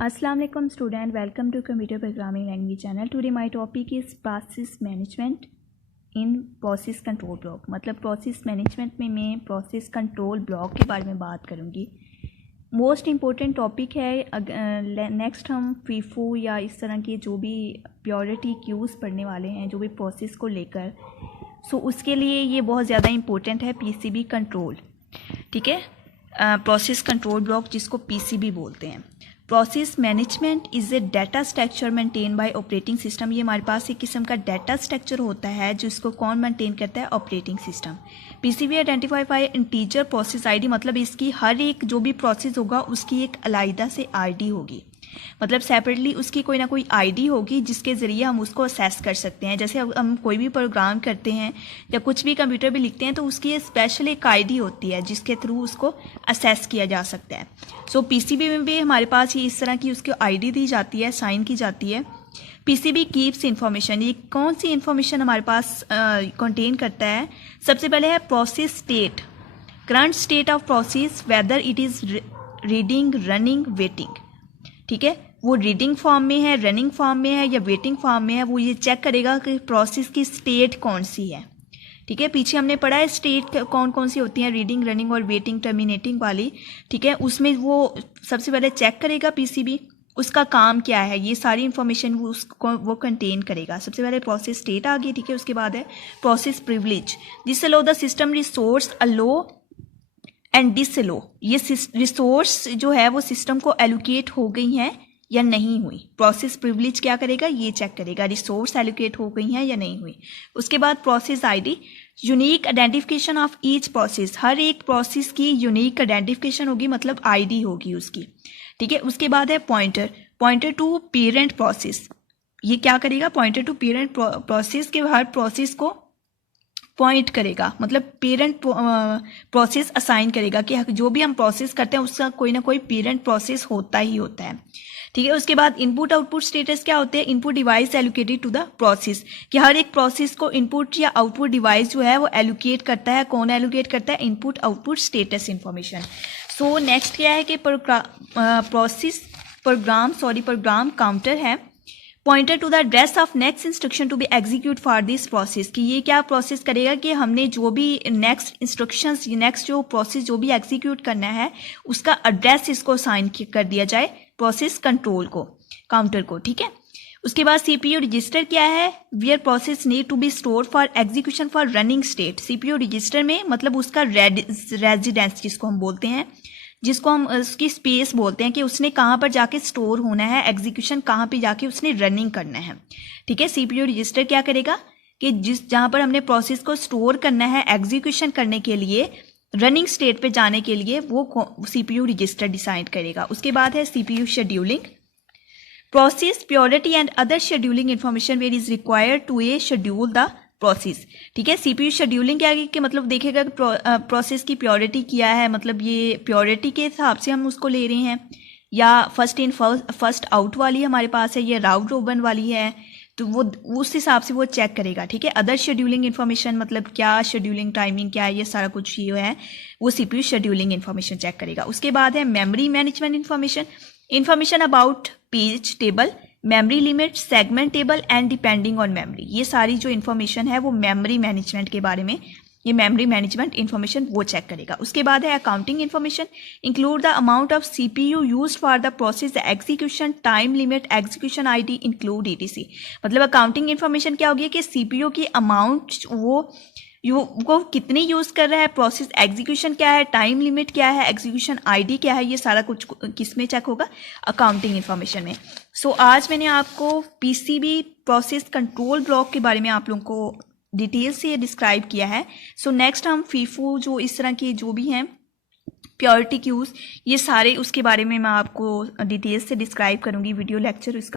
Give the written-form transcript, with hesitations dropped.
अस्सलाम वालेकुम student, welcome to computer programming language channel. Today my topic is process management in process control block. मतलब process management में मैं process control block के बारे में बात करूँगी। मोस्ट इम्पोर्टेंट टॉपिक है। नेक्स्ट हम फीफो या इस तरह के जो भी प्योरिटी क्यूज़ पढ़ने वाले हैं जो भी प्रोसेस को लेकर, सो उसके लिए ये बहुत ज़्यादा इम्पोर्टेंट है पीसीबी कंट्रोल। ठीक है, प्रोसेस कंट्रोल ब्लॉक जिसको पीसीबी बोलते हैं। Process management is a data structure maintain by operating system. ये हमारे पास एक किस्म का डाटा स्ट्रक्चर होता है जिसको कौन मेंटेन करता है? Operating system. PCB identify bye integer process ID, मतलब इसकी हर एक जो भी प्रोसेस होगा उसकी एक अलग से आईडी होगी, मतलब सेपरेटली उसकी कोई ना कोई आईडी होगी जिसके ज़रिए हम उसको असेस कर सकते हैं। जैसे हम कोई भी प्रोग्राम करते हैं या कुछ भी कंप्यूटर पे लिखते हैं तो उसकी स्पेशल एक आईडी होती है जिसके थ्रू उसको असेस किया जा सकता है। सो पीसीबी में भी हमारे पास ये इस तरह की उसकी आईडी दी जाती है, साइन की जाती है। PCB keeps information. ये कौन सी इंफॉर्मेशन हमारे पास कंटेन करता है? सबसे पहले है process state, current state of process, whether it is reading, running, waiting. ठीक है, वो रीडिंग फॉर्म में है, रनिंग फॉर्म में है या वेटिंग फॉर्म में है, वो ये चेक करेगा कि प्रोसेस की स्टेट कौन सी है। ठीक है, पीछे हमने पढ़ा है स्टेट कौन कौन सी होती हैं, रीडिंग, रनिंग और वेटिंग, टर्मिनेटिंग वाली। ठीक है, उसमें वो सबसे पहले चेक करेगा पीसीबी, उसका काम क्या है, ये सारी इंफॉर्मेशन वो कंटेन करेगा। सबसे पहले प्रोसेस स्टेट आ गई। ठीक है, उसके बाद है process privilege, this allow the system resource allow and disallow. ये रिसोर्स जो है वो सिस्टम को एलोकेट हो गई हैं या नहीं हुई। प्रोसेस प्रिविलेज क्या करेगा? ये चेक करेगा रिसोर्स एलोकेट हो गई हैं या नहीं हुई। उसके बाद process ID, unique identification of each process. हर एक प्रोसेस की यूनिक आइडेंटिफिकेशन होगी, मतलब आईडी होगी उसकी। ठीक है, उसके बाद है pointer, pointer to parent process. ये क्या करेगा? पॉइंटर टू पेरेंट प्रोसेस के हर प्रोसेस को पॉइंट करेगा, मतलब पेरेंट प्रोसेस असाइन करेगा कि जो भी हम प्रोसेस करते हैं उसका कोई ना कोई पेरेंट प्रोसेस होता ही होता है। ठीक है, उसके बाद इनपुट आउटपुट स्टेटस क्या होते हैं? Input device allocated to the process, कि हर एक प्रोसेस को इनपुट या आउटपुट डिवाइस जो है वो एलोकेट करता है। कौन एलोकेट करता है? Input output status information. So next क्या है कि प्रोग्राम काउंटर है, pointer to the address of next instruction to be execute for this process, कि ये क्या प्रोसेस करेगा कि हमने जो भी नेक्स्ट इंस्ट्रक्शंस, नेक्स्ट जो प्रोसेस जो भी एग्जीक्यूट करना है उसका एड्रेस इसको साइन कर दिया जाए प्रोसेस कंट्रोल को, काउंटर को। ठीक है, उसके बाद सीपीयू रजिस्टर क्या है? Where process need to be store for execution for running state. CPU register में मतलब उसका रेजिडेंस जिसको हम बोलते हैं, जिसको हम उसकी स्पेस बोलते हैं कि उसने कहाँ पर जाके स्टोर होना है, एग्जीक्यूशन कहाँ पे जाके उसने रनिंग करना है। ठीक है, सीपीयू रजिस्टर क्या करेगा कि जहाँ पर हमने प्रोसेस को स्टोर करना है एग्जीक्यूशन करने के लिए, रनिंग स्टेट पे जाने के लिए वो सीपीयू रजिस्टर डिसाइड करेगा। उसके बाद है CPU scheduling, process priority and other scheduling information where is required to schedule the process. ठीक है, सीपीयू शेड्यूलिंग क्या है कि मतलब देखेगा कि प्रोसेस की प्योरिटी क्या है, मतलब ये प्योरिटी के हिसाब से हम उसको ले रहे हैं या फर्स्ट इन फर्स्ट आउट वाली हमारे पास है, ये राउंड रोबन वाली है, तो वो उस हिसाब से वो चेक करेगा। ठीक है, अदर शेड्यूलिंग इन्फॉर्मेशन मतलब क्या शेड्यूलिंग टाइमिंग क्या है, ये सारा कुछ ये है वो सीपीयू शेड्यूलिंग इन्फॉर्मेशन चेक करेगा। उसके बाद है memory management information about page table, memory limit, segment table and depending on memory. ये सारी जो इन्फॉर्मेशन है वो मेमोरी मैनेजमेंट के बारे में, ये मेमोरी मैनेजमेंट इन्फॉर्मेशन वो चेक करेगा। उसके बाद है accounting information, include the amount of CPU used for the process, execution, time limit, execution ID, include etc. मतलब अकाउंटिंग इन्फॉर्मेशन क्या होगी कि सीपीयू की अमाउंट वो कितनी यूज़ कर रहा है, प्रोसेस एग्जीक्यूशन क्या है, टाइम लिमिट क्या है, एग्जीक्यूशन आईडी क्या है, ये सारा कुछ किस में चेक होगा? अकाउंटिंग इन्फॉर्मेशन में। सो आज मैंने आपको पीसीबी प्रोसेस कंट्रोल ब्लॉक के बारे में आप लोगों को डिटेल से डिस्क्राइब किया है। सो नेक्स्ट हम फीफो जो इस तरह के जो भी हैं प्योरिटी क्यूज, ये सारे उसके बारे में मैं आपको डिटेल से डिस्क्राइब करूँगी वीडियो लेक्चर इसका।